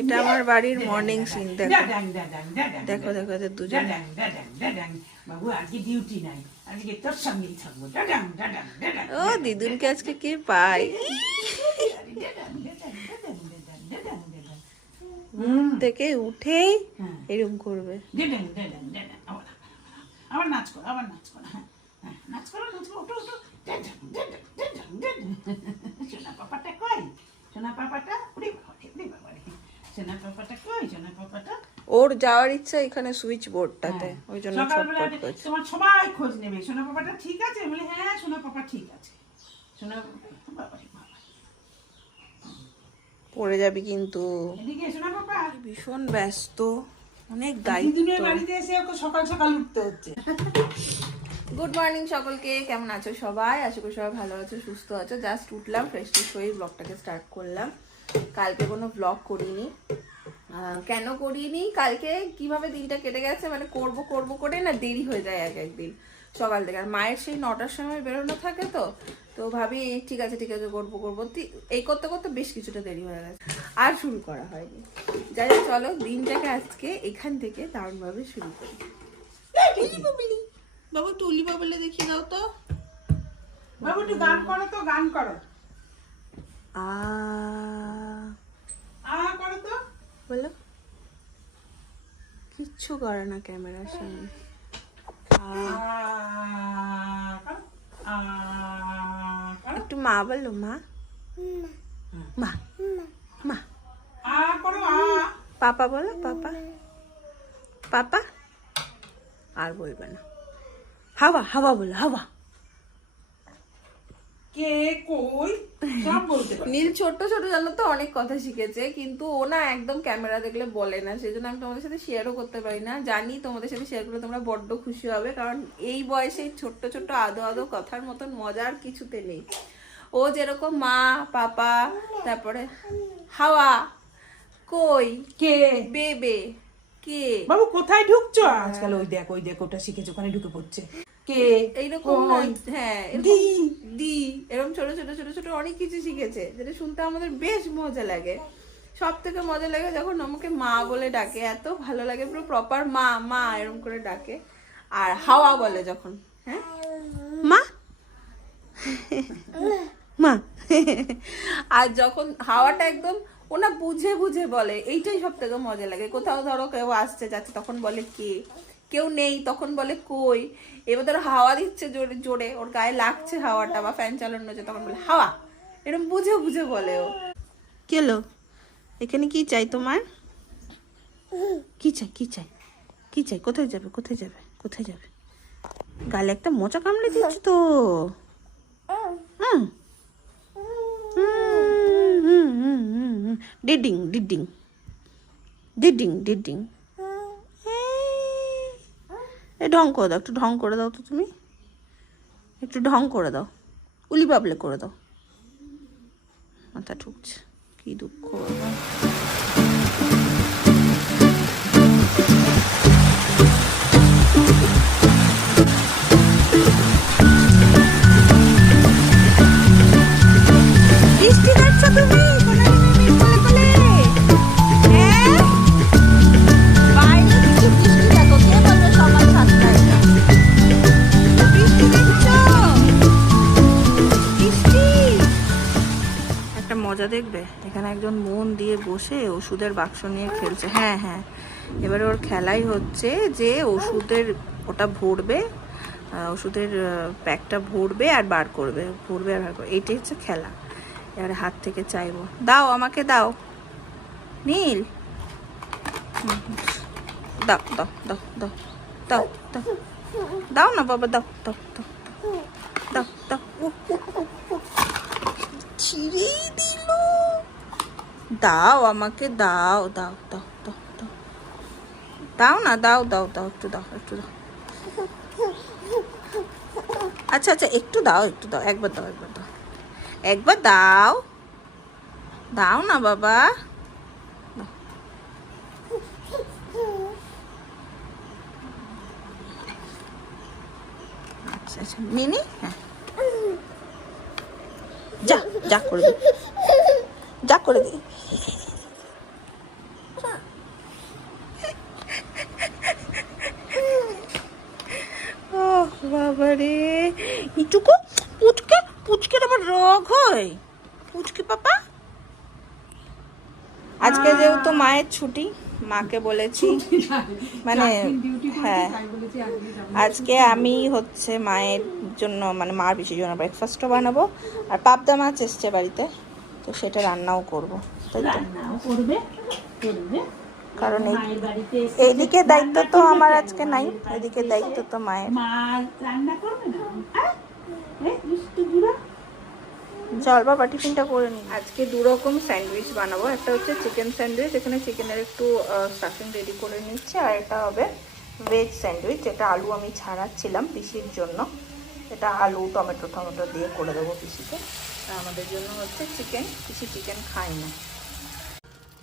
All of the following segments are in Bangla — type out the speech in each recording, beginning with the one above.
এটা আমার বাড়ির মর্নিং সিন। দেখো দেখো দেখো এদের দুজন। বাবু আজকে ডিউটি নাই, আজকে তোর সঙ্গেই থাকবো। ও দিদুনকে আজকে কে পাই। ঘুম থেকে উঠেই এরকম করবে। আবার নাচ করো, আবার নাচ করো। হ্যাঁ নাচ করো, নাচ করো, ওঠো ওঠো। সোনা পাপাটা কই? সোনা পাপাটা? ওরে বাবারে, ওরে বাবারে। সোনা পাপাটা কই? সোনা পাপাটা? ওর যাওয়ার ইচ্ছা এখানে সুইচ বোর্ডটাতে, ওই জন্য সকালবেলা ছটফট করছে। তোমার সবাই খোঁজ নেবে, সোনা পাপাটা ঠিক আছে? বলে হ্যাঁ সোনা পাপা ঠিক আছে। সোনা বাবারে বাবা, পড়ে যাবি কিন্তু। এদিকে সোনা পাপা। ভীষণ ব্যস্ত, অনেক দিদুনের দায়িত্ব। বাড়িতে এসে ওকে সকাল সকাল উঠতে হচ্ছে। গুড মর্নিং সকলকে, কেমন আছো সবাই? আশা করি সবাই ভালো আছো, সুস্থ আছো। জাস্ট উঠলাম, ফ্রেশ ট্রেশ হয়ে ব্লগটাকে স্টার্ট করলাম। কালকে কোনো ব্লগ করিনি। কেন করিনি? কালকে কিভাবে দিনটা কেটে গেছে, মানে করবো করবো করে না দেরি হয়ে যায় এক একদিন সকাল থেকে। আর মায়ের সেই 9টার সময় বেরোনো থাকে, তো ভাবি ঠিক আছে করবো করবো, এই করতে করতে বেশ কিছুটা দেরি হয়ে গেছে, আর শুরু করা হয়নি। যাই হোক, চলো দিনটাকে আজকে এখান থেকে দারুণভাবে শুরু করি। বাবু একটু উলি বাবলে দেখিয়ে দাও তো। বাবু একটু গান করো তো, গান করো। আ করো তো। বলো। কিচ্ছু করে না ক্যামেরার সামনে। একটু মা বলো, মা মা মা। করো। পাপা বলো, পাপা পাপা। আর বলবে না। হাওয়া হাওয়া বলো, হাওয়া। কে কই সব বলতে পারে। নীল ছোট ছোট জানো তো অনেক কথা শিখেছে, কিন্তু ও না একদম ক্যামেরা দেখলে বলে না, সেই জন্য আমি তোমাদের সাথে শেয়ারও করতে পারি না। জানি তোমাদের সাথে শেয়ার করলে তোমরা বড্ড খুশি হবে, কারণ এই বয়সে ছোট্ট ছোট্ট আদো আদো কথার মতন মজার কিছুতে নেই। ও যেরকম মা পাপা, তারপরে হাওয়া, কই, কে বেবে, কে, বাবু কোথায় ঢুকছো আজকাল? ওই দেখ ওটা শিখেছো, ওখানে ঢুকে পড়ছে। কে এইরকম না, হ্যাঁ দি, এরকম ছোট ছোট ছোট ছোট অনেক কিছু শিখেছে, যেটা শুনতে আমাদের বেশ মজা লাগে। সব থেকে মজা লাগে যখন আমাকে মা বলে ডাকে, এত ভালো লাগে, পুরো প্রপার মা মা এরকম করে ডাকে। আর হাওয়া বলে যখন, হ্যাঁ মা মা। আর যখন হাওয়াটা একদম ওনা বুঝে বুঝে বলে, এইটাই সব থেকে মজা লাগে। কোথাও ধরো কেউ আসছে যাচ্ছে, তখন বলে কে, কেউ নেই তখন বলে কই। এবার ধরো হাওয়া দিচ্ছে জোরে জোরে, ওর গায়ে লাগছে হাওয়াটা, বা ফ্যান চালানো হচ্ছে, তখন বলে হাওয়া। এরকম বুঝে বুঝে বলে ও। কেলো এখানে কি চাই তোমার? কি চাই কি চাই কি চাই? কোথায় যাবে কোথায় যাবে কোথায় যাবে? গালে একটা মোচা কামড়ে দিচ্ছ তো। হুম ডিডিং ডিডিং ডিডিং ডিডিং। ঢং করে দাও, একটু ঢং করে দাও তো, তুমি একটু ঢং করে দাও, উলি বাবলে করে দাও। মাথা ঠুকছে, কি দুঃখ। বৃষ্টি দেখছো তুমি? মজা দেখবে, এখানে একজন মন দিয়ে বসে ওষুধের বাক্স নিয়ে খেলছে। হ্যাঁ হ্যাঁ, এবারে ওর খেলাই হচ্ছে যে ওষুধের ওটা ভরবে, ওষুধের প্যাকটা ভরবে আর বার করবে, ভরবে আর বার করবে, এইটাই হচ্ছে খেলা। এবারে হাত থেকে চাইবো, দাও আমাকে দাও নীল, দাও দাও দাও দাও দাও দাও দাও না বাবা, দাও দাও দাও দাও দাও। ছিঁড়ে দিল, দাও আমাকে দাও দাও দাও দাও দাও দাও না, দাও দাও দাও একটু দাও একটু দাও। আচ্ছা আচ্ছা একটু দাও একটু দাও, একবার দাও একবার দাও একবার দাও, দাও না বাবা। আচ্ছা আচ্ছা মিনি, হ্যাঁ যা যা করে দি, যা করে দি। পুচুকু পুচকে পুচকের আবার রোগ হয়। পুচকি পাপা আজকে যেহেতু মায়ের ছুটি, মাকে বলেছি মানে হ্যাঁ আজকে আমি হচ্ছে মায়ের জন্য মানে মার পিসির জন্য ব্রেকফাস্টও বানাবো, আর পাবদা মাছ এসছে বাড়িতে, তো সেটা রান্নাও করবো, তাই তো? কারণ এইদিকে দায়িত্ব তো আমার আজকে নাই, এদিকে দায়িত্ব তো মায়ের। চল বাবা টিফিনটা করে নিই। আজকে দু রকম স্যান্ডউইচ বানাবো, একটা হচ্ছে চিকেন স্যান্ডউইচ, এখানে চিকেনের একটু স্টাফিং রেডি করে নিচ্ছি, আর এটা হবে ভেজ স্যান্ডউইচ, যেটা আলু আমি ছাড়াচ্ছিলাম পিসির জন্য, এটা আলু টমেটো টমেটো দিয়ে করে দেবো পিসিকে। আর আমাদের জন্য হচ্ছে চিকেন, পিসি চিকেন খাই না।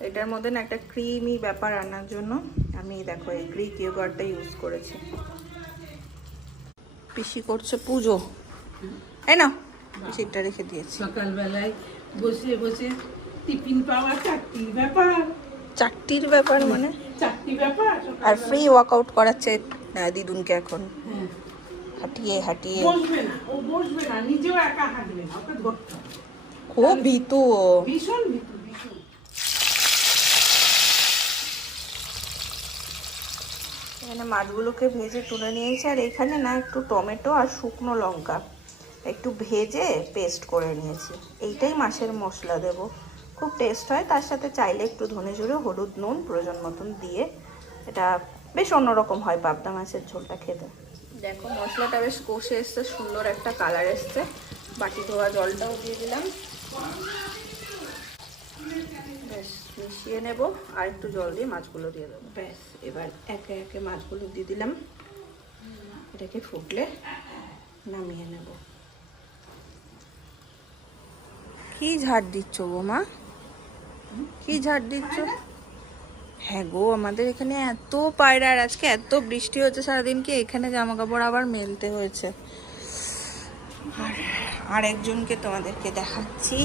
এটার মধ্যে না একটা ক্রিমি ব্যাপার আনার জন্য আমি দেখো এই গ্রিক ইয়োগার্টটা ইউজ করেছি। পিসি করছে পুজো, তাই না? পিসিটা রেখে দিয়েছি। সকালবেলায় বসে বসে টিফিন পাওয়া চারটির ব্যাপার। চারটির ব্যাপার মানে? চারটি ব্যাপার। আর ফ্রি ওয়ার্কআউট করাচ্ছে দিদুনকে এখন, হ্যাঁ। হাঁটিয়ে হাঁটিয়ে। বসবে না, ও বসবে না, নিজেও একা হাঁটবে না, ওকে ধরতে হবে। খুব ভীতু ও। ভীষণ ভীতু, ভীষণ। এখানে মাছগুলোকে ভেজে তুলে নিয়েছি, আর এখানে না একটু টমেটো আর শুকনো লঙ্কা একটু ভেজে পেস্ট করে নিয়েছি। এইটাই মাছের মশলা দেব, খুব টেস্ট হয়। তার সাথে চাইলে একটু ধনে জিরে হলুদ নুন প্রয়োজন মতন দিয়ে, এটা বেশ অন্যরকম হয় পাবদা মাছের ঝোলটা খেতে। দেখো মশলাটা বেশ কষে এসছে, সুন্দর একটা কালার এসছে। বাটি ধোয়া জলটাও দিয়ে দিলাম, বেশ মিশিয়ে নেব, আর একটু জল দিয়ে মাছগুলো দিয়ে দেবো। ব্যাস এবার একে একে মাছগুলো দিয়ে দিলাম, এটাকে ফুটলে নামিয়ে নেব। কি ঝাড় দিচ্ছ গো মা? কি ঝাড় দিচ্ছ? হ্যাঁ গো, আমাদের এখানে এত পায়রা, আর আজকে এত বৃষ্টি হচ্ছে সারাদিন, কি এখানে জামা কাপড় আবার মেলতে হয়েছে। আর একজনকে তোমাদেরকে দেখাচ্ছি,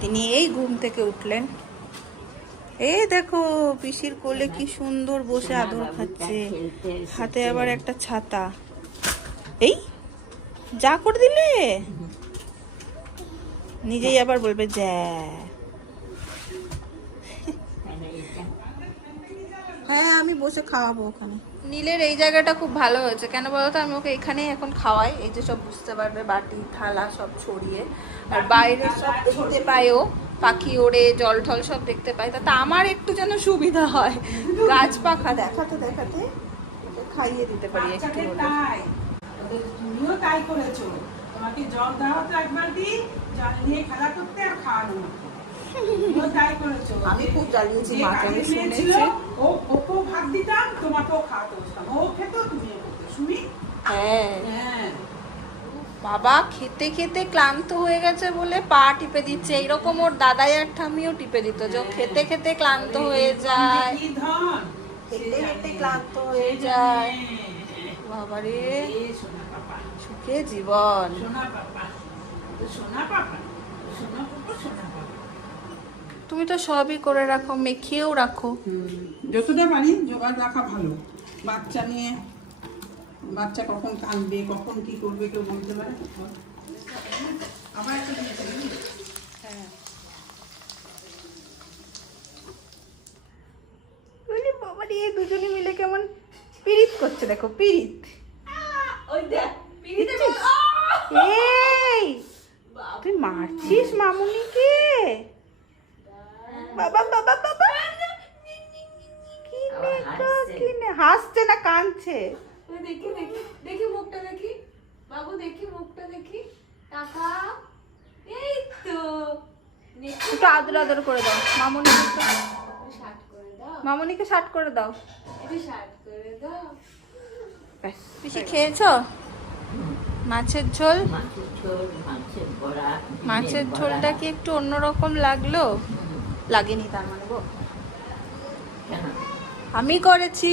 তিনি এই ঘুম থেকে উঠলেন, এই দেখো পিসির কোলে কি সুন্দর বসে আদর খাচ্ছে, হাতে আবার একটা ছাতা। এই যা করে দিলে, নিজেই আবার বলবে যা। হ্যাঁ আমি বসে খাওয়াবো ওখানে। নীলের এই জায়গাটা খুব ভালো হয়েছে, কেন বলতো? আমি ওকে এখানেই এখন খাওয়াই, এই যে সব বুঝতে পারবে, বাটি থালা সব ছড়িয়ে, আর বাইরে সব দেখতে পাইও, পাখি ওড়ে, জল ঠল সব দেখতে পাই, তাতে আমার একটু যেন সুবিধা হয়, গাছ পাখা দেখাতে দেখাতে ওকে খাইয়ে দিতে পারি একটু হলে। তাই তুমিও তাই করেছো, তোমাকে জল দেওয়া তো একবার দিই, জল নিয়ে খেলা করতে আর খাওয়ানো হতো। তুমিও তাই করেছো। আমি খুব জ্বালিয়েছি মাকে, আমি শুনেছি। ও ওকে ভাত দিতাম, তোমাকেও খাওয়াতে বসতাম, ও খেত তুমিও খেতে, শুনি। হ্যাঁ হ্যাঁ বাবা খেতে খেতে ক্লান্ত হয়ে গেছে বলে পা টিপে দিচ্ছে, এইরকম ওর দাদাই আর ঠাম্মিও টিপে দিত, যে ও খেতে খেতে ক্লান্ত হয়ে যায়, কি ধন, হেঁটে হেঁটে ক্লান্ত হয়ে যায়। বাবারে সোনা পাপা, সুখে জীবন। সোনা পাপা, সোনা পাপা, সোনা পাপা, সোনা পাপা। তুমি তো সবই করে রাখো, মেখেও রাখো। যতটা পারি জোগাড় রাখা ভালো। বাচ্চা নিয়ে, বাচ্চা কখন কাঁদবে, কখন কি করবে কেউ বলতে পারে। আবার একটা জিনিস আছে, হ্যাঁ বলি বাবা রে, দুজনে মিলে কেমন পিরিত করছে, দেখো পিরিত। এই তুই মারছিস মামুনিকে? বাবা বাবা বাবা, কি নেকা, কি নে, হাসছে না কাঁদছে? দেখি দেখি দেখি মুখটা দেখি, বাবু দেখি মুখটা দেখি, টাকা, এই তো একটু আদর আদর করে দাও মামুনিকে, একটু শার্ট করে দাও, মামুনিকে শার্ট করে দাও। একটু শার্ট করে দাও। ব্যাস। পিসি খেয়েছো মাছের ঝোল? মাছের ঝোলটা কি একটু অন্যরকম লাগলো? লাগেনি তার মানে গো? আমি করেছি।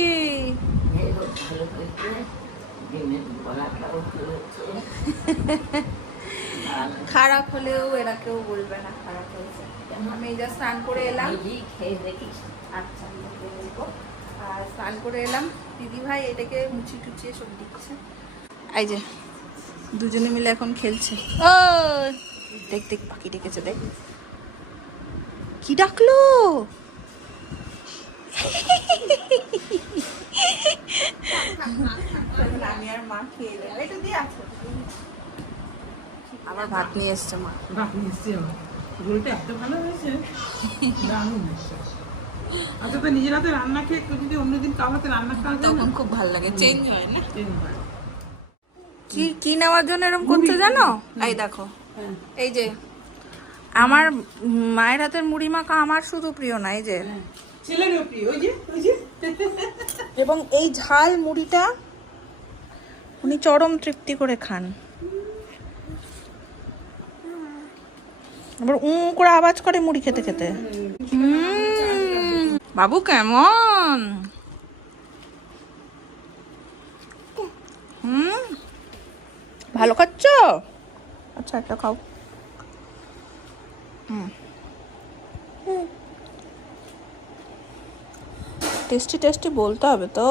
খারাপ হলেও এরা কেউ বলবে না খারাপ হয়েছে। আমি এই যা স্নান করে এলাম, আচ্ছা আর স্নান করে এলাম, দিদি ভাই এটাকে মুছি টুচিয়ে সব দিচ্ছে। এই যে দুজনে মিলে এখন খেলছে। ও দেখ দেখ পাখি ডেকেছে, দেখ কি ডাকলো। আমি আর মা খেয়ে এলাম। এটা দিয়ে আসো। আবার ভাত নিয়ে এসছে মা। বাহ মিষ্টি ঝোলটা এত ভালো হয়েছে, দারুণ হয়েছে। আচ্ছা তো নিজের হাতে রান্না খেয়ে একটু যদি অন্যদিন কারোর হাতে রান্না খাওয়া যায় না, তখন খুব ভালো লাগে, চেঞ্জ হয় না? চেঞ্জ হয়। কি কি নেওয়ার জন্য এরকম করতে জানো? এই দেখো, এই যে আমার মায়ের হাতের মুড়ি মাখা আমার শুধু প্রিয় না, এই যে ছেলেরও প্রিয়, ওই যে ওই যে এবং এই ঝাল মুড়িটা উনি চরম তৃপ্তি করে খান। আবার করে আওয়াজ করে মুড়ি খেতে খেতে। বাবু কেমন? ভালো খাচ্ছ? আচ্ছা একটা খাও। টেস্টি টেস্টি বলতে হবে তো।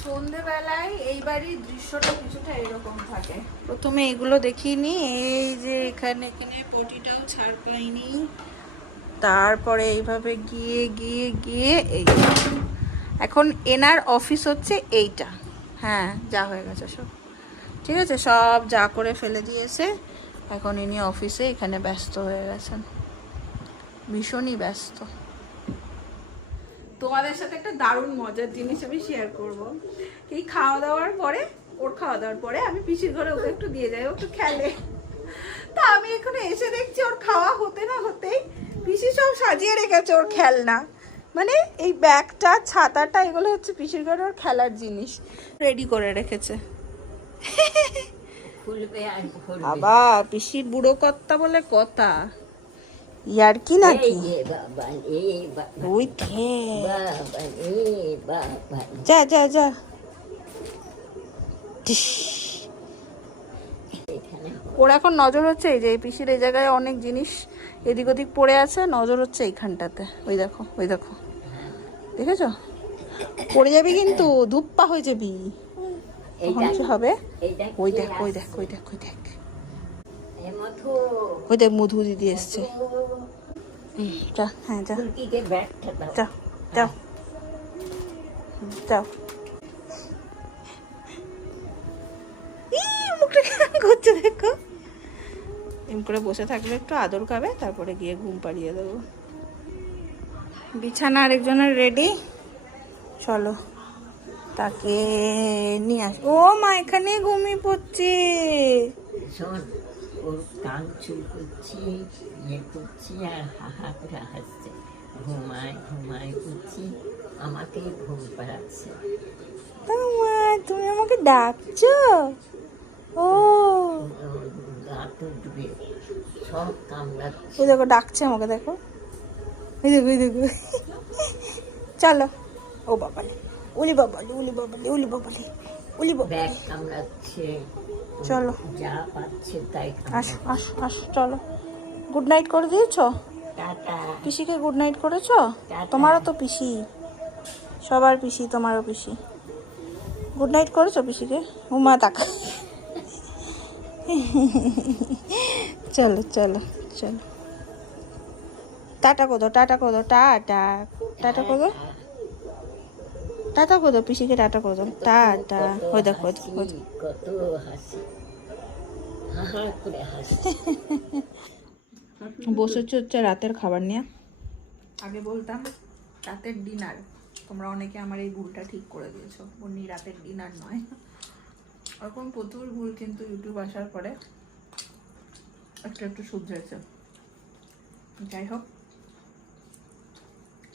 সন্ধেবেলায় এই বাড়ির দৃশ্যটা কিছুটা এরকম থাকে। প্রথমে এগুলো দেখিনি, এই যে এখানে এখানে পটিটাও ছাড় পাইনি, তারপরে এইভাবে গিয়ে গিয়ে গিয়ে এই এখন এনার অফিস হচ্ছে এইটা। হ্যাঁ যা হয়ে গেছে সব ঠিক আছে, সব যা করে ফেলে দিয়েছে। এখন ইনি অফিসে এখানে ব্যস্ত হয়ে গেছেন, ভীষণই ব্যস্ত। তোমাদের সাথে একটা দারুণ মজার জিনিস আমি শেয়ার করব। এই খাওয়া দাওয়ার পরে, ওর খাওয়া দাওয়ার পরে আমি পিসির ঘরে ওকে একটু দিয়ে যাই, ও একটু খেলে। তা আমি এখানে এসে দেখছি ওর খাওয়া হতে না হতেই পিসি সব সাজিয়ে রেখেছে ওর খেলনা। মানে এই ব্যাগটা, ছাতাটা, এগুলো হচ্ছে পিসির ঘরে ওর খেলার জিনিস রেডি করে রেখেছে। বাবা পিসির বুড়ো কর্তা বলে কথা, ইয়ার কি নাকি? ওই যা যা যা। ওর এখন নজর হচ্ছে এই যে পিসির এই জায়গায় অনেক জিনিস এদিক ওদিক পড়ে আছে, নজর হচ্ছে এইখানটাতে। ওই দেখো ওই দেখো, দেখেছো? পড়ে যাবি কিন্তু, ধুপ্পা হয়ে যাবি। তখন কি হবে? ওই দেখ ওই দেখ ওই দেখ ওই দেখ ওই দেখ, মধু দিদি এসছে। যা, হ্যাঁ যা যাও যাও যাও। মুখটা কেমন করছে দেখো। এম করে বসে থাকলে একটু আদর খাবে, তারপরে গিয়ে ঘুম পাড়িয়ে দেবো। বিছানা আরেকজনের রেডি, চলো তাকে নিয়ে আস। ও মা এখানে ঘুমিয়ে পড়ছে। শোন, ওর কান চুল করছি, ইয়ে করছি আর হাহা করে হাসছে, ঘুমায় ঘুমায় করছি, আমাকে ঘুম পাড়াচ্ছে। মা তুমি আমাকে ডাকছো? ও গা টুটবে, সব কামড়াচ্ছে। ওই দেখো ডাকছে আমাকে, দেখো ওই দেখো ওই দেখো। চলো। ও বাবালে, উলি বাবালে উলি বাবালে উলি বাবালে উলি বাবা। ব্যাগ কামড়াচ্ছে, চলো যা পাচ্ছে তাই আসো আসো আসো, চলো। গুড নাইট করে দিয়েছো টাটা। পিসিকে? গুড নাইট করেছো? তোমারও তো পিসি, সবার পিসি, তোমারও পিসি। গুড নাইট করেছো পিসিকে? উমা তাকা। চলো চলো চলো, টাটা কোদো টাটা কোদো, টাটা টাটা কোদো, টাটা কোদো পিসিকে, টাটা কোদো, টাটা। ওই দেখো কত হাসি, হাহা করে হাসি। বসেছে হচ্ছে রাতের খাবার নিয়ে। আগে বলতাম রাতের ডিনার, তোমরা অনেকে আমার এই ভুলটা ঠিক করে দিয়েছো, উনি রাতের ডিনার নয়। এখন প্রচুর ভুল কিন্তু ইউটিউব আসার পরে একটু একটু শুধরেছে। যাই হোক,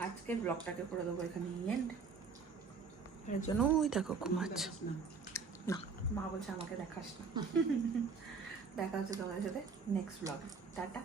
আজকের ব্লগটাকে করে দেবো এখানে এন্ড। এর জন্য ওই দেখো ঘুমাচ্ছে না, মা বলছে আমাকে দেখাস না। দেখা হচ্ছে তোমাদের সাথে নেক্সট ব্লগে। টাটা।